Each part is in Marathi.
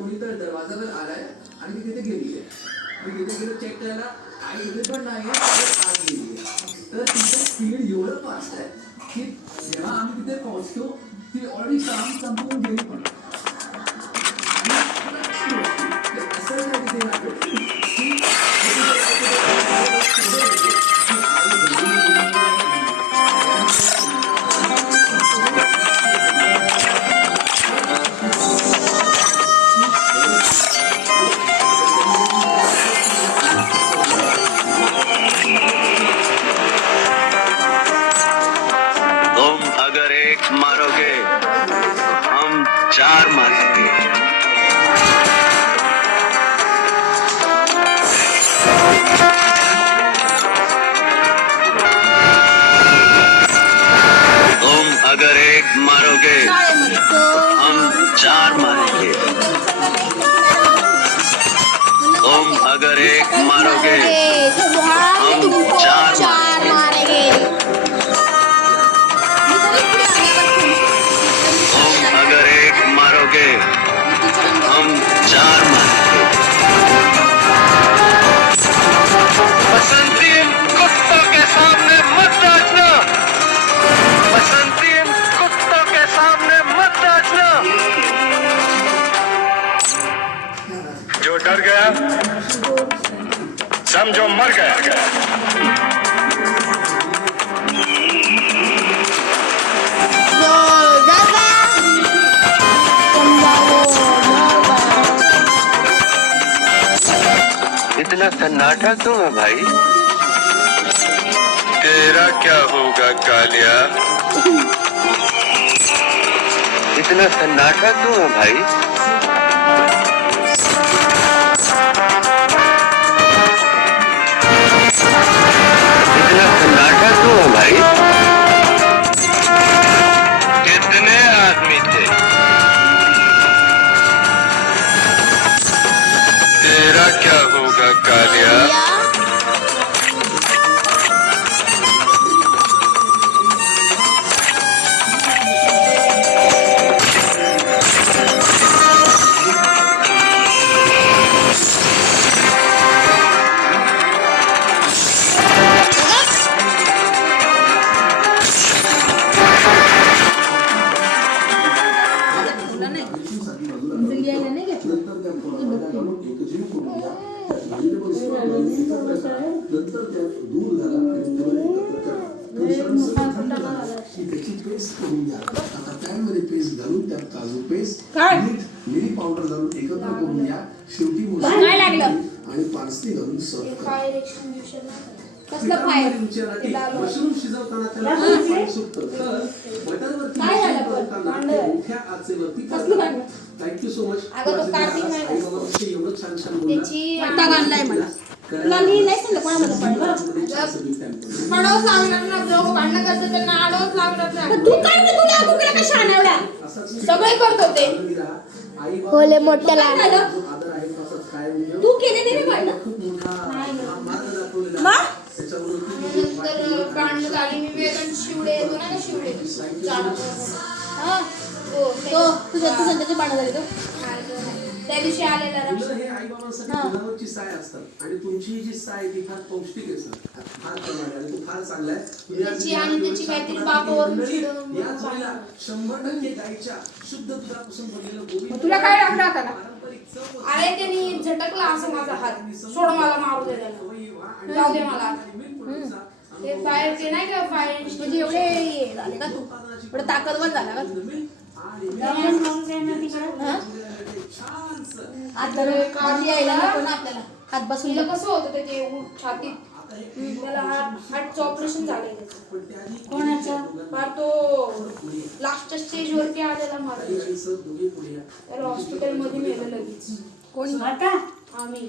कोणीतरी दरवाजावर आलाय आणि मी तिथे गेली आहे. मी तिथे गेलो चेक करायला आणि तिथे पण नाही आत गेली आहे. तर तिचं स्पीड एवढं फास्ट आहे की जेव्हा आम्ही तिथे पोहोचतो ती ऑलरेडी काम संपवून गेली पण. असं काय तिथे लागलं की मारोगे हम 4 मारेंगे। तुम अगर एक मारोगे हम 4 मारेंगे। तुम अगर एक मारोगे हम 4 मारेंगे। हम 4 मारेंगे। बसंती कुत्तों के सामने मत नाचना। बसंती कुत्तों के सामने मत नाचना। जो डर गया समझो मर गया। इतना सन्नाटा क्यों है भाई? तेरा क्या होगा कालिया? इतना सन्नाटा क्यों है भाई? इतना सन्नाटा क्यों है भाई? कितने आदमी थे? तेरा क्या होगा कालिया? नंतर त्यात दूध घाला आणि त्याची पेस्ट करून घ्या. आता पॅनमध्ये पेस्ट घालून त्यात काजू पेस्ट मिरी पावडर घालून एकत्र करून घ्या. शेवटी आणि पार्सली घालून सर्व करा. मशरूम शिजवताना त्याला पाणी सुटतं तर बटरवरती मोठ्या आचेवरती थँक्यू सो मच. एवढं छान छान बोलला. तुला मी नाही सांगितलं कोणामध्ये पडलं पडव सांगणार ना जो भांडण करतो त्यांना आडव सांगणार तू काय रे तुला कुकला कशा आणवला सगळे करत होते होले मोठ्याला तू केले नाही रे भांडण मग तर भांडण झाली मी वेगन शिवडे येतो ना शिवडे हां तो तुझ्या त्याचे भांडण झाले तो त्या दिवशी आलेला हे आई बाबांसाठी गुलाबाची साय असतात आणि तुमची जी साय ती फार पौष्टिक आहे सर. फार कमाल आणि तो फार चांगला आहे. त्याची आणि त्याची काहीतरी बाबावरून चिडून या जोडीला 100% गाईच्या शुद्ध दुधापासून बनलेलं गोबी. तुला काय लागलं आता ना अरे त्यांनी झटकला असं माझा हात सोड मला मारू दे त्याला जाऊ दे मला ते बाहेर ते नाही का बाहेर म्हणजे एवढे झाले का तू एवढं ताकदवर झाला का तू हात बसून कसं होतं ते छातीत त्याला हार्टचं ऑपरेशन झालंय कोणाचं फार तो लास्टच्या स्टेज वरती आलेला मला त्याला हॉस्पिटल मध्ये नेलं लगेच. कोण आम्ही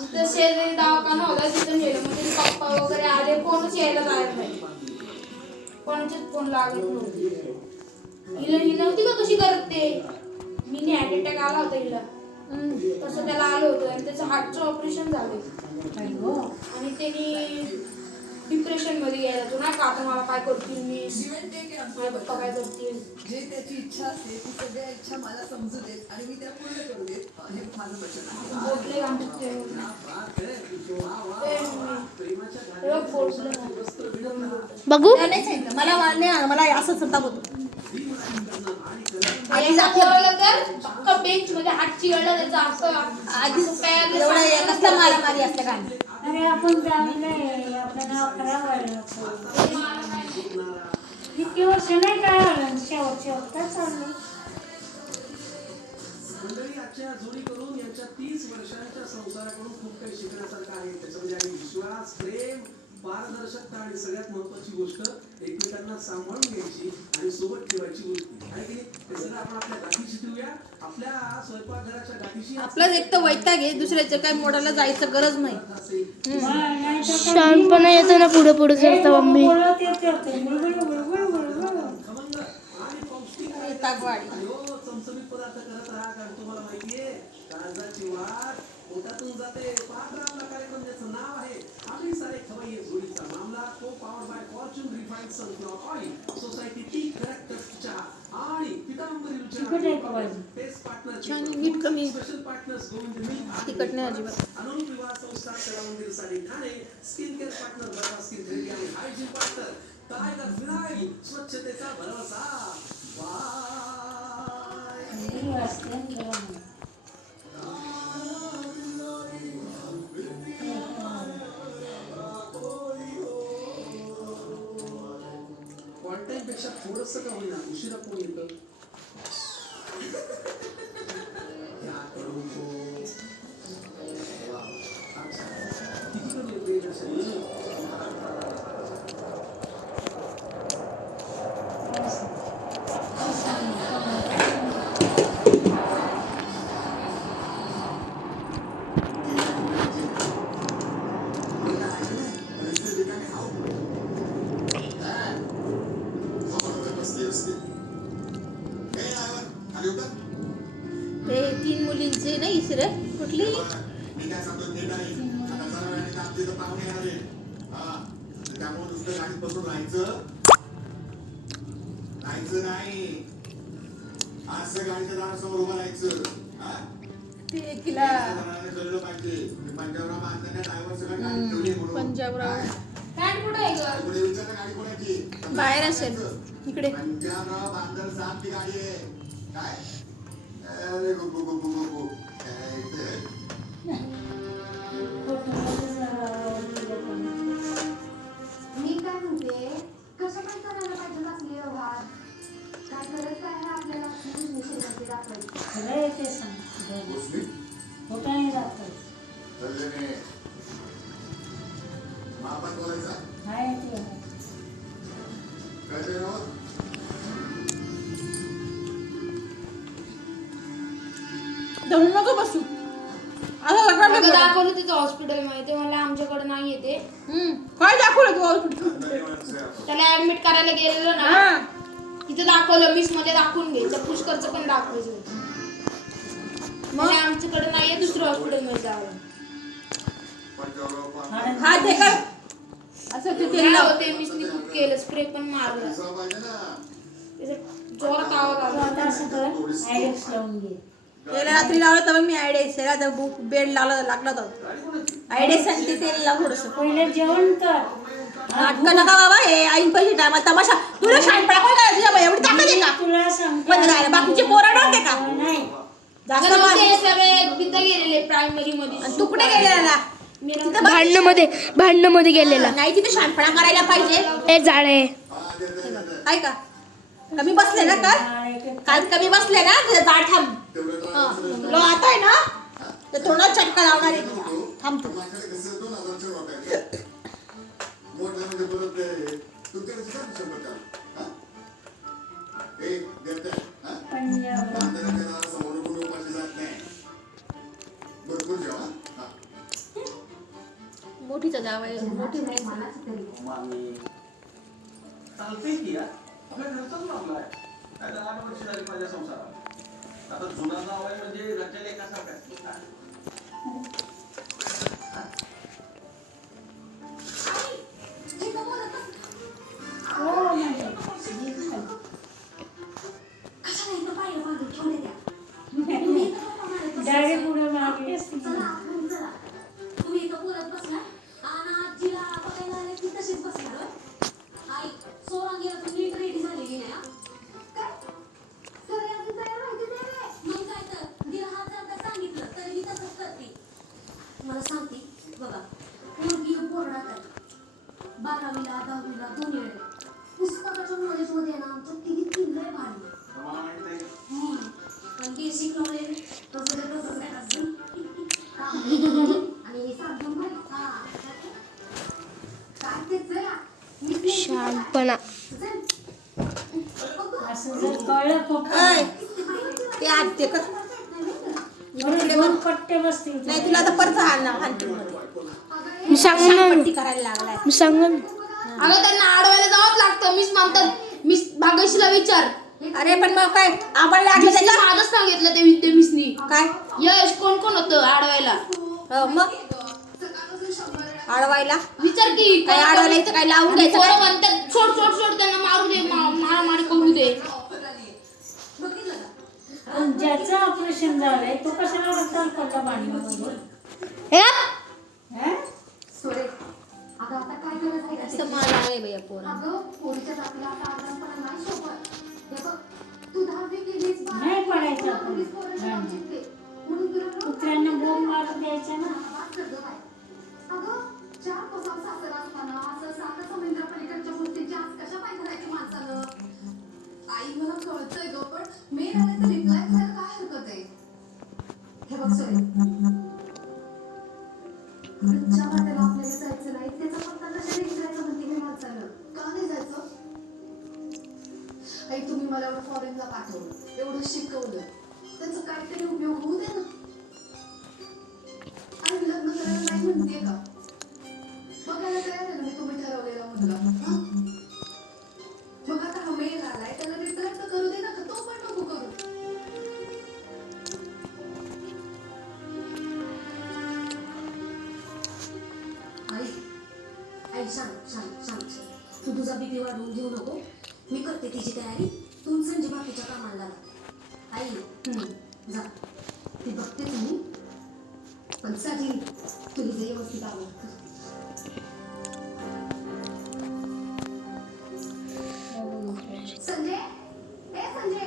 तिथं शेजारी दवाखाना होता तिथं नेलं मग त्याचे पप्पा वगैरे आले कोणच यायला तयार नाही कोणाचेच फोन लागत नव्हती. ही नव्हती का कशी करत ते मी हार्ट अटॅक आला होता हिला तसं त्याला आलं होतं आणि त्याचं हार्टचं ऑपरेशन झालं आणि त्यांनी डिप्रेशन मध्ये गेला तो नाही का आता मला काय करतील मी माझे पप्पा काय करतील जे त्याची इच्छा असते ती सगळ्या इच्छा मला समजू देत आणि मी त्या पूर्ण करू देत हे माझं वचन आहे. बोटले घालते बघू नाही सांगितलं मला मला असं संताप होतो. बेंच मध्ये हात चिरला त्याचा असं आधी प्यायला एवढं कसला मारामारी असते काय अरे आपण चांगले आपलं नाव खराब व्हायला किती वर्ष नाही काय झालं शेवट काय चाललं मंडळी आजच्या जोडी करून यांच्या 30 वर्षांच्या संसाराकडून खूप काही शिकण्यासारखं आहे. त्याच्यामध्ये आहे विश्वास, प्रेम, पारदर्शकता आणि सगळ्यात महत्वाची गोष्ट एकमेकांना सांभाळून घ्यायची आणि सोबत ठेवायची वृत्ती आहे की नाही? हे सगळं आपण आपल्या गाठीशी ठेवूया. आपल्या स्वयंपाकघराच्या गाठीशी आपलाच एक तर वैताग आहे दुसऱ्याचं काही मोडायला जायचं गरज नाही. शांतपणा येतो ना पुढे पुढे करता मम्मी खमंग आणि पौष्टिक आहे. वैतागवाडी अयो, चमचमीत पदार्थ करत राहा कारण तुम्हाला माहितीये काळजाची वाट पोटातून जाते. पांढरा कार्यक्रम ज्याचं नाव आहे आपली सारे खवय्ये जोडीचा मामला को powered by Fortune refined sunflower oil society T characters चहा आणि पितांबरी रुचिरा टेस्ट पार्टनर मीठ कमी स्पेशल पार्टनर्स गोविंद मिल्क तिखट नाही अजिबात. अनुरूप विवाह संस्था Kalamandir sari Thane skin care partner Burma skin therapy आणि हायजीन पार्टनर टायगर फिनाईल स्वच्छतेचा भरवसा. पेक्षा थोडस का होईना उशिरा कोण येतं ते 3 मुलींचे नाही सर कुठली असं गाडीच्या दारासमोर उभं राहायचं ते तिला पंजाबराव बांधताना ड्रायव्हर सगळं गाडी ठेवली म्हणून पंजाबराव पॅन्ट कुठे आहे गं? पुढे विचारलं गाडी कोणाची बाहेर असेल इकडे पंजाबराव बांधर साहेब ती गाडी आहे काय अरे गो गो गो गो गो गो मी काय म्हणते कसं काय करायला पाहिजे असले व्यवहार काय करत काय आहे आपल्याला निश्चित दाखवायचं खरं आहे ते सांग मुस्लिम कुठं नाही जातं ठरलेने महापात बोलायचा आहे ते कळते ना धरून नको बसू असं अगं दाखवलं तिथं हॉस्पिटल मध्ये ते मला आमच्याकडे नाही येते काय दाखवलं तू हॉस्पिटल त्याला ऍडमिट करायला गेलेलो ना तिथं दाखवलं मिस मध्ये दाखवून घे त्या पुष्करचं पण दाखवायचं होतं मग आमच्याकडे नाहीये दुसऱ्या हॉस्पिटल मध्ये जावं हा ते कर असं ते तेल लाव. ते मिसनी खूप केलं स्प्रे पण मारला त्याचा जोरात आवाज आला आता असं कर आयडेक्स लावून घे त्याला रात्री लावलं तर मी आयडेक्स त्याला बेड लागला होता आयडेक्स आणि ते तेल लाव थोडस पहिले जेवण कर नाटकं नका बाबा हे आईन पैसे टायमाला तमाशा तुला शानपणा कोण करायचं तुझ्या बाई एवढी ताकद आहे का तुला सांगते मध्ये जायला बाकीचे पोरं नव्हते का नाही जास्त मार. ते सगळे तिथं गेलेले प्रायमरी मध्ये आणि तू कुठे गेलेला तिथं बघ. भांडणामध्ये गेलेला नाही तिथे शानपणा करायला पाहिजे हे झाडे काय का कमी बसले ना काल कमी बसले ना तुझं जाळ थांब लो आता आहे ना तर थोडा चटका लावणार आहे तुला. थांब तू माझ्याकडे कसं 2000चे नोट आहे मोठ्या म्हणजे परत तुमच्याकडे किती शंभर का ए देते हा पंजाब बांधण्याच्या दारासमोर कोणी उपाशी जात नाही भरपूर जेवा हा मोठीचा जाव आहे मोठी मामी चालते की यार आपल्या घरचाच मामला आहे काय तर 8 वर्ष झाली माझ्या संसारात आता जुना नाव आहे म्हणजे घरच्या लेखासारखा सांगू ना 2 वेळे पुस्तकाच्या नॉलेजमध्ये ना आमचं किती लय भारी मला माहित आहे. पण ते शिकवले तसं आहे असं आणि हे सांगून बघ. काय तेच जरा शांतपणा. असं जर कळलं पप्पा ऐ, ते आणते का बरं दोन पट्टे बसतील नाही तुला आता परत आणते मी सांगू ना पट्टी करायला लागलाय मी सांगू ना. अगं त्यांना अडवायला जावंच लागतं. मीच म्हणतात मी भाग्यशीला विचार. अरे पण मग काय आम्हाला लागलं मिसनी त्याला माझंच नाव घेतलं ते विद्या मिसनी. काय यश कोण कोण होतं अडवायला मग अडवायला विचार की काय अडवायला इथं काय लावून घ्यायचं पोरं काय? म्हणतात सोड सोड सोड त्यांना मारू दे मारामारी करू दे. पण ज्याचं ऑपरेशन झालंय तो कशाला रक्ताला पडला भांडणामध्ये हे? हं? सोरे अगं आता काय गरज आहे असं मला आहे बाई या पोरा अगं पोरीच्या जातीला आता आजारपणा नाही सोबत हे बघ तू 10वी केलीस नाही पडायचं आपण म्हणून तुला कुत्र्यांना बोंब मारून द्यायचा ना अगं 4 पसाव सासर असताना असं 7 समुद्रापलीकडच्या गोष्टींची आज कशा पाय करायची माणसानं आई मला कळतंय ग पण मेन आल्याचं रिप्लाय करायला काय हरकत आहे हे बघ सोरे ज्या वाटेला आपल्याला जायचं नाही त्याचा पत्ता कशाने विचारायचं म्हणते मी माणसानं का नाही जायचं आई तुम्ही मला एवढं फॉरेनला पाठवलं एवढं शिकवलं त्याचा काहीतरी उपयोग होऊ दे ना आणि लग्न करायला नाही म्हणते का बघायला तयार आहे ना मी तुम्ही ठरवलेला मुलगा हा? मग आता हा मेल आलाय त्याला रिप्लाय तर करू दे ना का तो पण नको करू आई शांत शांत शांत तू तुझा बीपी वाढवून घेऊ नको मी करते तिची तयारी तू संजय बाकीच्या कामाला लाग. आई जा ती बघते तुम्ही पण साठी तुझी व्यवस्थित आवड कर. संजय ए संजय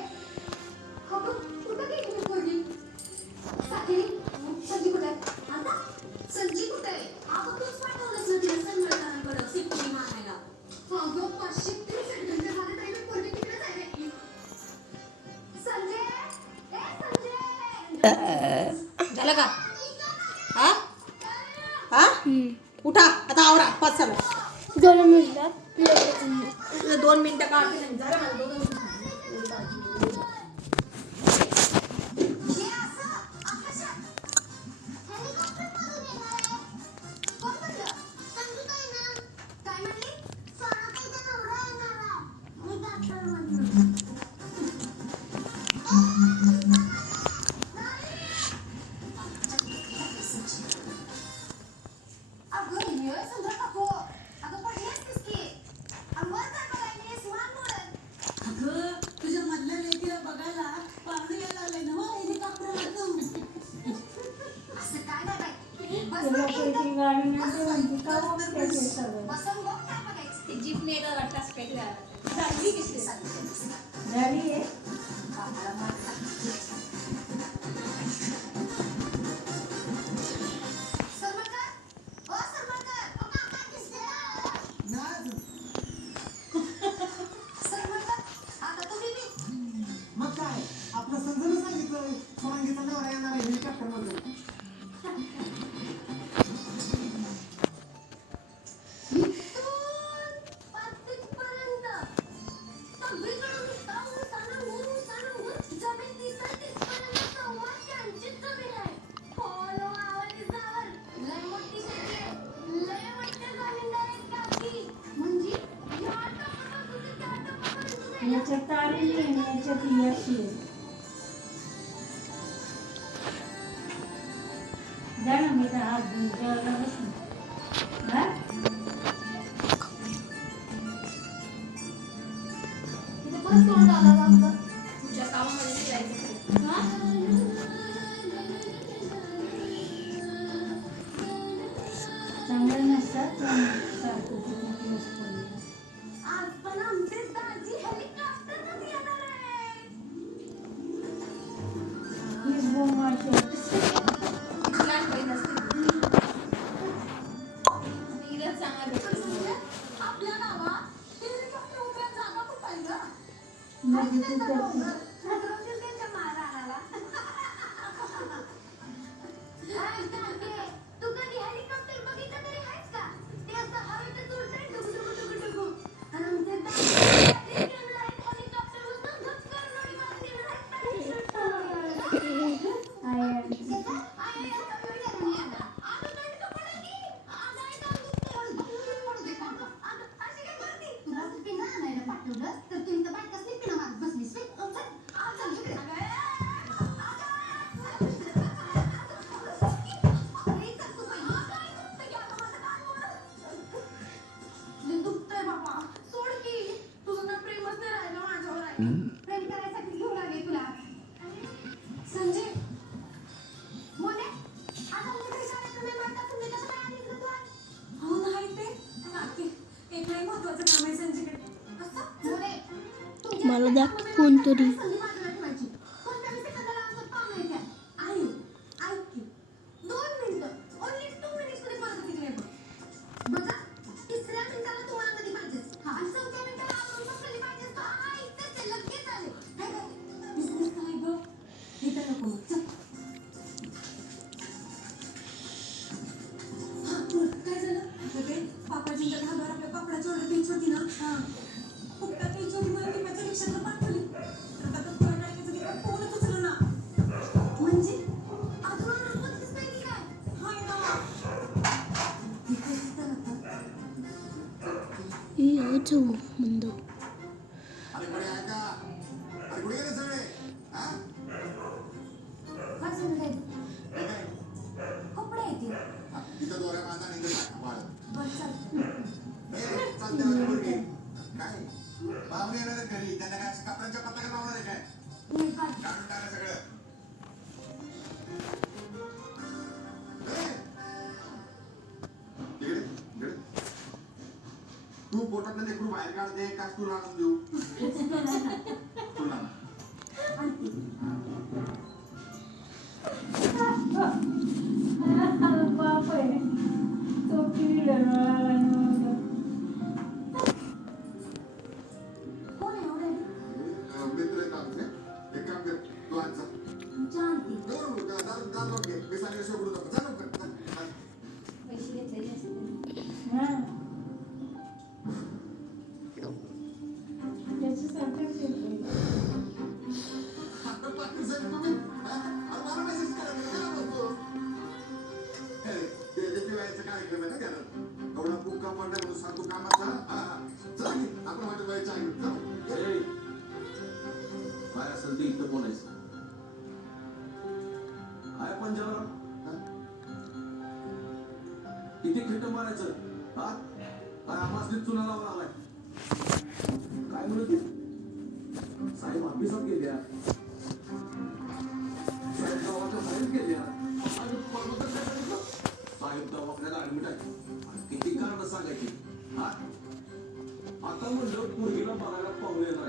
हा बघ कुठं गेली मी पोरगी साठी संजय कुठे आहे आता संजय कुठे आहे अगं तूच पाठवलंस ना तिला सन्मानकारांकडं सिप्पी मारायला अगं 530 सेकंद झाले तरी मी पोरगी तिकडेच आहे रे. संजय ए संजय झालं का हा हा उठा आता आवरा 5 चला 2 मिनिटात 2 मिनिटं काढते झालं मला 2 मिनिटं हे असं आकाशात हेलिकॉप्टर मारून येणार आहे कोण म्हणलं सांगू काय ना काय म्हणली सोनाताईचा नवरा येणार आहे मी डॉक्टर म्हणलं अगं ये संध्या काकू अगं पडलीस की अंगावर काय बघायलीस मान बोलत अगं तुझ्या मधल्या लेकीला बघायला पाहुणे यायला आले ना हो हेलिकॉप्टर वाजवून असं काय नाही बाई बस तुला बघ त्याची एकदम. गाडी नव्हती म्हणते का वापरायचे सगळं बसून बघ काय बघायचं ते जीप नेला वाटतं असं काहीतरी आलं. झाली किती झाली झाली आहे कामाला मार खाल्ली. सरमळकर ओ सरमळकर ओ काका दिसते सरमळकर आता तुम्ही बी मग काय आपलं समजून सांगितलं मांगीचा नवरा येणार आहे हेलिकॉप्टर मध्ये पातीपर्यंत सगळीकडे नुसता ऊस जमीन दिसत तिथपर्यंत संवाद त्यांचीच जमीन आहे फॉलो आवडीच जावर लय मोठी शेती आहे लय मोठे जमीनदार आहेत काकी म्हणजे या टोकापासून ते त्या टोकापर्यंत जायला याच्यात तारी नाही याच्यात याशी आहे जा ना मी तर हात धुवून जेवायला बसून हा तिथे परत तोंड आला जातं तुझ्या कामामध्ये नाही जायचं. हा? चांगलं नसतात पण सारखं तिथे दिवस पडले आज पण आमचे दाजी हेलिकॉप्टरच येणार आहे हीच बोंब माझी नीरज चांगला भेटतो. आपल्या गावात माझी तू करते. रोज त्यांच्या मारायला तू कधी हेलिकॉप्टर बघितलं तरी आहेस का? ते असं हवेतच उडतंय डुगु डुगु डुगु डुगु आणि आमचे हेलिकॉप्टर वरून धक्कर उडी मारते तर तू इथं बायका स्लिपीनं मारत बसलीस व्हय? चल इकडे. दुखतंय बाबा सोड की तुझं ना प्रेमच नाही राहिलं माझ्यावर आहे. प्रेम करायसाठी घेऊन आले तुला संजय मोने आता मोठे कार्यक्रम आहे म्हणतात तुम्ही कसं काय आलीस गं तू आज? हो नाही ते काकी एक लई महत्वाचं काम आहे संजयकडे. कसं मोने मला द्या कोणतरी. संधी बाजूला ठेवायची. कोणत्या सेकंदाला आमचं काम आहे काय? आहे ऐक की 2 मिनिटं ओन्ली 2 मिनिट्स मध्ये माझं तिकडे बघ. बघा तिसऱ्या मिनिटाला तू माझ्यामध्ये पाहिजेस आणि चौथ्या मिनिटाला आपण बसलेली पाहिजेस. तर इथेच आहे, लगेच आले. काय काय बिझनेस काय गं? इथं नको चल. हा काय झालं? ते पापाजींच्या धाब्यावर आपल्या पापडाची ऑर्डर द्यायची होती ना. फुकटात द्यायची होती मला मी माझ्या रिक्षातनं पाठवली. तर आता फोन टाकायचं की काय फोनच उचलला ना. म्हणजे अजून ऑर्डर कोणतीच नाही की काय? हाय ना. इथेच तर आता. मंद अरे कुठे आहे का? अरे कुठे गेले सगळे? हा? काय झालं काय? हे काय? कपडे येतील. हा, तिथं दोऱ्या बांधा आणि इथं टाका वाळत. बरं चल. ए, चालते माझी पोरगी. काय? बाबू येणार आहे घरी. त्यांना काय असं कपड्यांच्या पताका लावणार आहे काय? नाही काय? काढून टाका सगळं. ए! इकडे, इकडे. तू पोटातलं लेकरू बाहेर काढते का तुला आणून देऊ? तुला ना. बाप आहे तो पिढीला कोण आहे एवढे? मित्र आहेत आमचे. एक काम कर, तू आज जा. जानती. दार घे. मी सांगितलं सोडू नको. जा लवकर. जा. पैसे घेतलेले असते. त्याच्यासारखंच येतो. आता पाटील साहेब तुम्ही, हा? अरे मला मेसेज करा, मी काय बोलतो? हे, ते दिवाळीचा कार्यक्रम आहे ना घरात. एवढा पुक्का पडलाय म्हणून सांगतो कामाचा. हा, हा. चला की, आपण माझ्या बाईच्या आई जाऊ. ये. काय असेल ते इथं बोलायचं. काय पंजाबराव हा? किती खिट्ट मारायचं? हा काय आमासनीत चुना लावून आलाय? काय म्हणत आहे? साहेब ऑफिसात गेल्या. साहेब गावाच्या बाहेर गेल्या. आणि परवा तर काय सांगितलं? साहेब दवाखान्यात ऍडमिट आहे. आणि किती कारण सांगायची? हा आता म्हणलं पोरगीला बघायला पाहुणे येणार